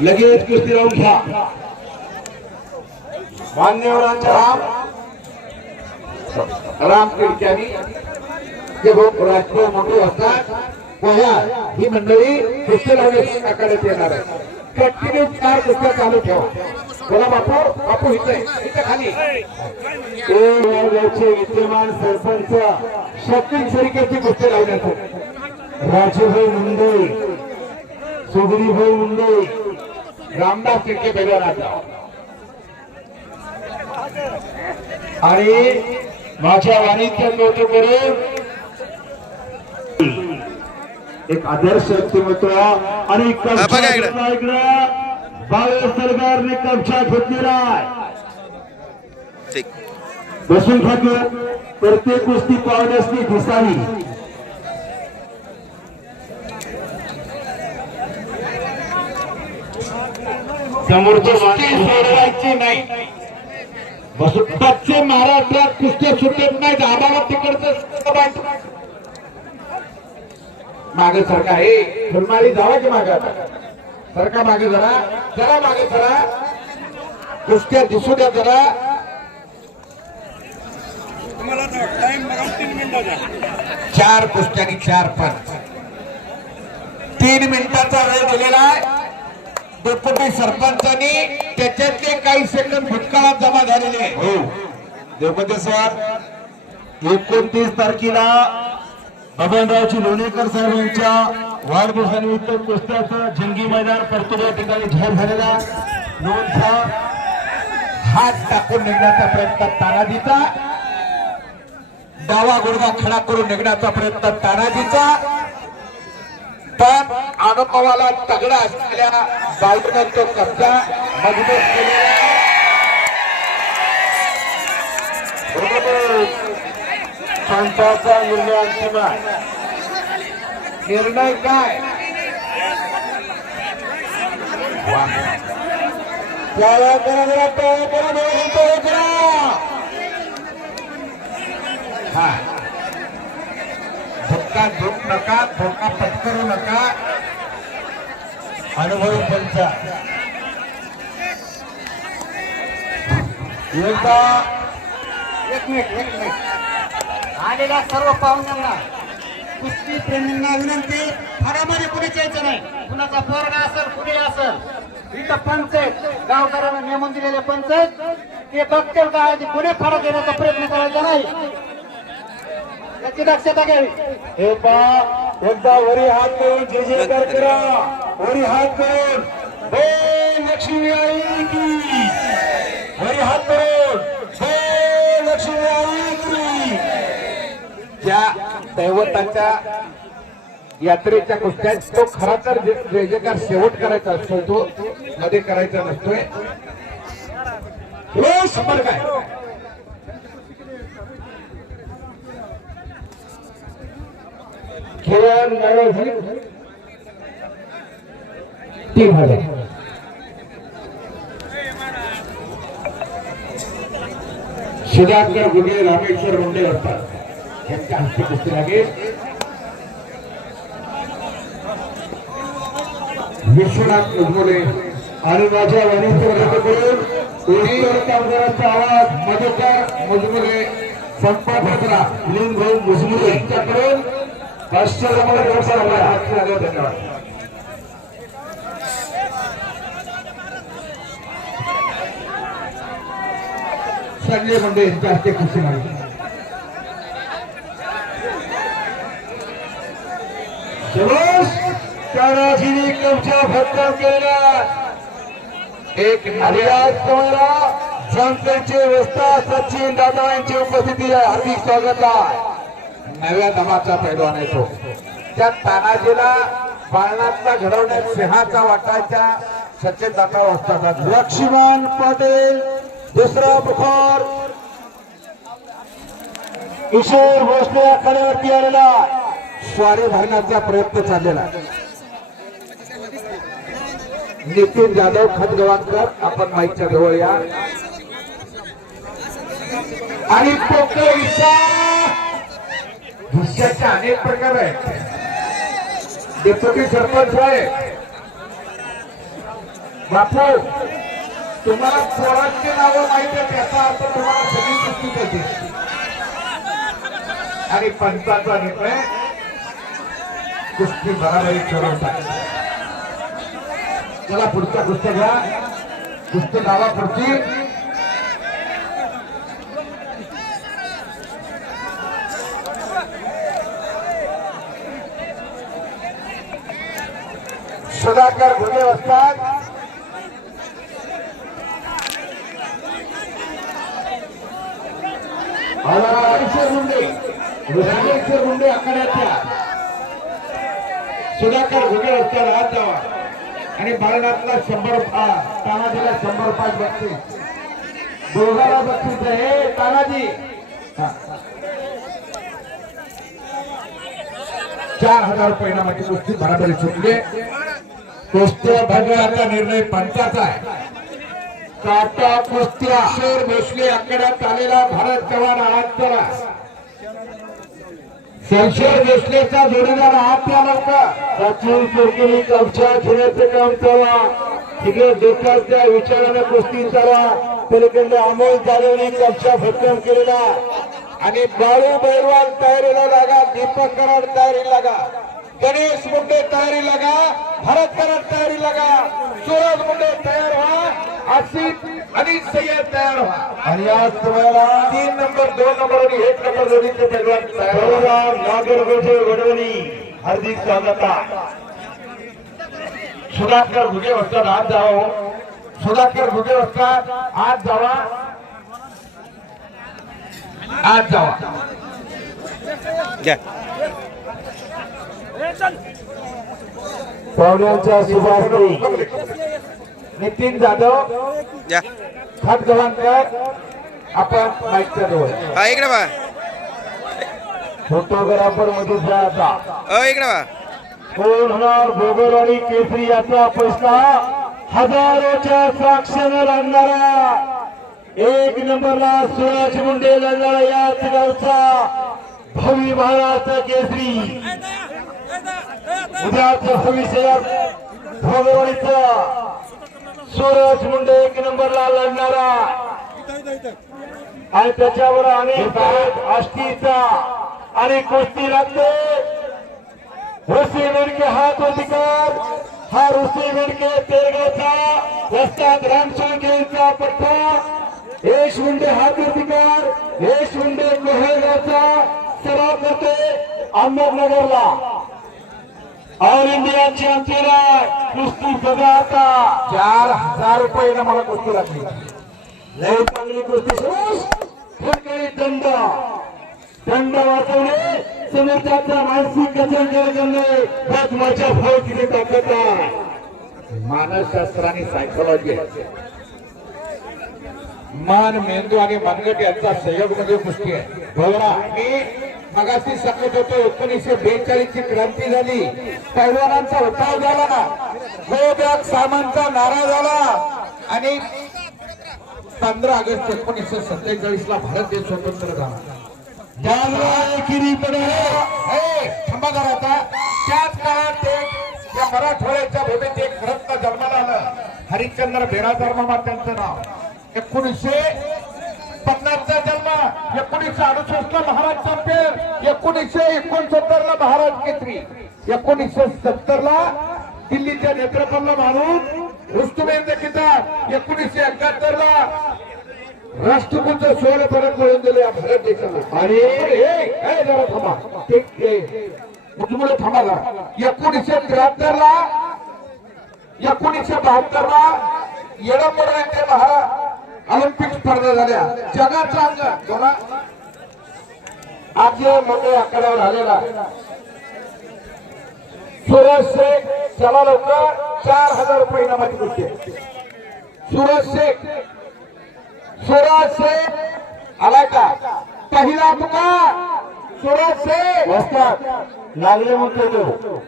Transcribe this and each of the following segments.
लगेच कुस्ती लावून घ्या. मान्यवरांच्या राम राम टिडक्यानी जे लोक राजकीय मोठे असतात पहा ही मंडळी कुस्ती लावण्याची आकारण्यात येणार आहे कंटिन्यू चार कुस्त्या चालू ठेवा. बोला बापू बापू इथे इथे खाली. गावचे विद्यमान सरपंच शक्ती शरीकेची कुस्ती लावण्यात राजूभाई मुंडे सुगरीभाई मुंडे रामदास तिडके राहतात. आणि माझ्या वाणीच्या नोंद करून एक आदर्श व्यक्तिमत्व आणि बघा इकडे. सरकारने कब्जा घेतलेला आहे बसून खातो. प्रत्येक गोष्टी पाहण्यासनी दिसावी. समोरचे सोडवायचे नाही. महाराष्ट्रात कुस्त्या सुटत नाहीत. आम्हाला तिकडचं मागे सरकार हे फुलमाळी जावा की मागे आता? सरका मागे जरा. जरा मागे जरा कुस्त्या दिसू द्या जरा. चार कुस्त्यानी चार पंच. तीन मिनिटाचा वेळ दिलेला आहे. डेप्युटी सरपंचांनी त्याच्यातले काही सेकंद भूतकाळात जमा झालेले. हो. देवपते सर एकोणतीस तारखेला बबनरावची लोणेकर साहेबांच्या वाढदिवसानिमित्त कुस्त्याचं जंगी मैदान परतूर या ठिकाणी जाहीर झालेला नोंद हात टाकून निघण्याचा प्रयत्न तानाजीचा. डावा गुडगा खडा करून निघण्याचा प्रयत्न तानाजीचा. पण अनुभवाला तगडा असलेल्या बाजूने तो कब्जा मजबूत केलेला आहे. पंचाचा निर्णय अंतिम आहे निर्णय काय वा. करा जरा, टाळ्या करा, दोघं करा. हा धोका धोक नका धोका पत्करू नका. अनुभवी पंच. एकदा एक मिनिट एक मिनिट. आलेल्या सर्व पाहुण्यांना कुस्ती प्रेमींना विनंती फडामध्ये कुणीच यायचं नाही? कुणाचा पोरगा असेल कुणी असेल? इथं पंच गावकऱ्यांना नेमून दिलेले पंच ते बघतील का ते कुणी फडा देण्याचा प्रयत्न करायचा नाही? याची दक्षता घ्यावी. हे पा एकदा वरी हात करून जे जे कर. करा वरी हात करून. हे लक्ष्मी आई की. वरी हात करून. हे लक्ष्मी आई की. ज्या दैवताच्या यात्रेच्या कुस्त्यात तो खरा तर जे- जे जे काय शेवट करायचा असतो तो मध्ये करायचा नसतोय. हे शंभर काय किरण मॅडम तीन हजार सुधाकर गुडे रामेश्वर मुंडे असतात. यांच्या हस्ते कुस्ती लागेल. विश्वनाथ उजमोले आणि माझ्या वरिष्ठांकडून उत्तर कामगारांचा आवाज मधुकर मुजमुले संपादकरा लिंग भाऊ मुजमुले यांच्याकडून पाचशे रुपये व्यवसाय झाला. धन्यवाद संजय मुंडे यांच्या हस्ते खुशी लागेल सुभाष तानाजीने भक्कम केलेला एक आणि आज तुम्हाला वस्ता सचिन दादा यांची उपस्थिती आहे हार्दिक स्वागत आहे नव्या दमाचा पैलवान येतो त्या तानाजीला बाळणातला घडवण्यात सिंहाचा वाटायचा. सचिन दाता असतात लक्ष्मण पाटील दुसरा बुखार किशोर भोसले आखाड्यावरती आलेला स्वारी भरण्याचा प्रयत्न चाललेला नितीन जाधव खतगवांकर आपण माईकच्या जवळ या. आणि तो विषा विषयाचे अनेक प्रकार आहेत. डेप्युटी सरपंच आहे बापू तुम्हाला पोरांची नावं माहिती आहे त्याचा अर्थ तुम्हाला सगळी चुकी कळते आणि पंचाचा निर्णय कुस्ती बराबरी ठरवता चला पुढच्या कुस्त्या घ्या. कुस्ती नावा सुधाकर घुगे असतात रामेश्वर मुंडे रामेश्वर मुंडे आखाड्याच्या. सुधाकर घुगे असतात आज जावा. आणि बाळनाथला शंभर तानाजीला शंभर पाच बक्षीस. दोघाला बक्षीस आहे. तानाजी. चार हजार रुपये इनामाची कुस्ती भराभरी सुटली. कुस्त्या बघण्याचा निर्णय पंचाचा आहे. टाटा कुस्त्या. शेर भोसले आकड्यात आलेला भारत जवान हात करा संशय भोसलेचा जोडीदार हात द्या लवकर सचिन कुरकुरी कवच्या घेण्याचं काम करा. तिकडे डोक्याच्या विचारानं कुस्ती करा. पलीकडे अमोल जाधवने कक्षा भक्कम केलेला. आणि बाळू बैरवाल तयारीला लागा दीपक कराड तयारी लागा. गणेश मुंडे तयारी लागा भरत कराड तयारी लागा सूरज मुंडे तयार व्हा आसिफ आणि सय्यद तयार व्हा. आणि आज तुम्हाला तीन नंबर दोन नंबर आणि एक नंबर जोडीचे पैलवान तयार नागरगोजे वडवणी हार्दिक स्वागत. सुधाकर घुगे असतात आज जावा सुधाकर घुगे असतात आज जावा. आज जावा. पाहुण्यांच्या सुभाषणी नितीन जाधव घ्या खाट गव्हाणकर आपण माईकच्या जवळ. इकडे बा फोटोग्राफरमध्ये जा आता. इकडे बा कोण होणार भोगर आणि केसरी याचा पैसा हजारोच्या साक्षानं लागणारा एक नंबरला सुराज मुंडे लढणारा याच गावचा भव्य महाराष्ट्र केसरी. उद्याच्या सविषयात भोगरवाडीचा सूरज मुंडे एक नंबरला लढणारा. आणि त्याच्यावर अनेक आष्टीचा आणि कुस्ती लागते. ऋषी वेडके हात अधिकार हा ऋषी वेडके तेलगावचा रस्त्यात रामचंद्र यांचा पट्टा. यश मुंडे हात अधिकार यश मुंडे कोहेगावचा सराव करते अहमदनगरला ऑल इंडिया चॅम्पियन आहे कुस्ती सगळ्या आता. चार हजार रुपये मला कुस्ती लागली. लय चांगली कुस्ती. सुरू दंड. दंड वाचवणे समोरच्या मानसिक कचन करणे त्यात माझ्या भाव तिथे ताकद आहे. आणि सायकोलॉजी मान मेंदू आणि मनगट यांचा संयोग म्हणजे कुस्ती आहे. बरोबर मी मगाशी सांगत होतो एकोणीसशे बेचाळीस ची क्रांती झाली. पैलवानांचा उठाव झाला. गो बॅग सामानचा नारा झाला. आणि पंधरा ऑगस्ट एकोणीसशे सत्तेचाळीस ला भारत देश स्वतंत्र झाला. थांबा जरा आता. त्याच काळात ते या मराठवाड्याच्या भूमीत एक रत्न जन्माला आलं. हरिश्चंद्र बेरादार मामा त्यांचं नाव. एकोणीसशे एकोणीसशे अडुसष्ट ला महाराज चॅम्पियन एकोणीसशे एकोणसत्तर ला महाराज केसरी. एकोणीसशे सत्तर ला दिल्लीच्या नेत्रपल्ला मारून रुस्तुमेंद्र किताब एकोणीसशे एकाहत्तर ला राष्ट्रकुलचं सोळा परत मिळून दिले या भारत देशाला. आणि हे, जरा थांबा. ते थांबा जरा. एकोणीसशे त्र्याहत्तर ला एकोणीसशे बहात्तर ला येडापूर येथे महाराज ऑलिम्पिक स्पर्धा झाल्या. जगाचा अंग. बघा आज मोठे आकड्यावर आलेला सुरज शेख चला लोक चार हजार रुपये इनामाची गोष्टी सुरज शेख. सुरज शेख. आलाय का? पहिला तुका. सुरज शेख. लागले म्हणतो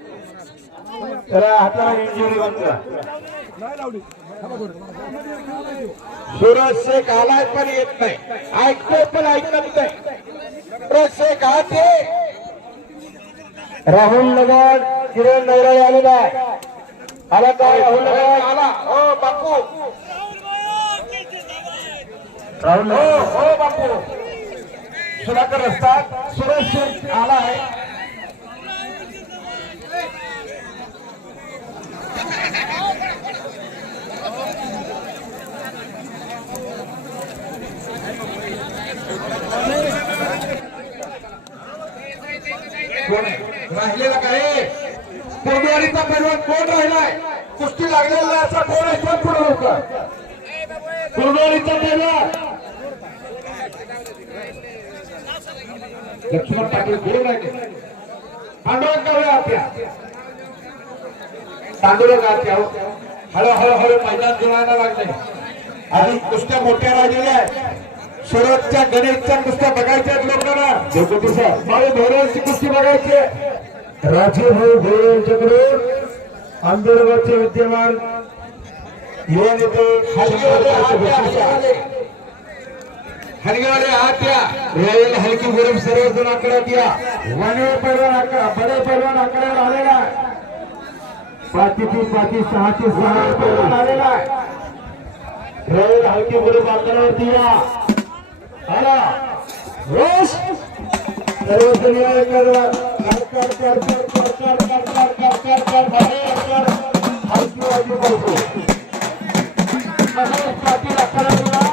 त्याला हाताला इंजुरी बंद सुरज शेख आलाय पण येत नाही. ऐकतो पण ऐकत नाही. सुरज शेख हा ते राहुल नगर किरण नवराळे आलेला आहे. आला काय राहुल काय आला. हो बापू. राहुल हो हो बापू. सुधाकर असतात सुरेश शेख आला आहे कोण आहे? राहिलेला काय कोणवाडीचा पैलवान कोण राहिलाय कुस्ती लागलेला असा कोण आहे कोण पुढे लवकर कोणवाडीचा पैलवान लक्ष्मण पाटील कोण राहिले पांडुरंग गावले आपल्या तांदूळ गावत्या हळू हळू हळू मैदान जुळायला लागले. आणि कुस्त्या मोठ्या राहिलेल्या आहेत. सुरतच्या गणेशच्या कुस्त्या बघायच्या आहेत लोकांना. भाऊ धोरणची कुस्ती बघायची आहे. राजीभाऊ भोळे यांच्याकडून आंबेडकरचे विद्यमान युवा नेते हलगेवाले हात रॉयल हलकी गुरु सर्व जणांकडे द्या. वने पैलवान आकडा बडे पैलवान आकड्यावर आलेला आहे. पाचशे पाचशे सहाशे सहा पैलवान आलेला आहे. रॉयल हलकी गुरु आकड्यावरती या आला. रोष. सर्वजण या Thank you.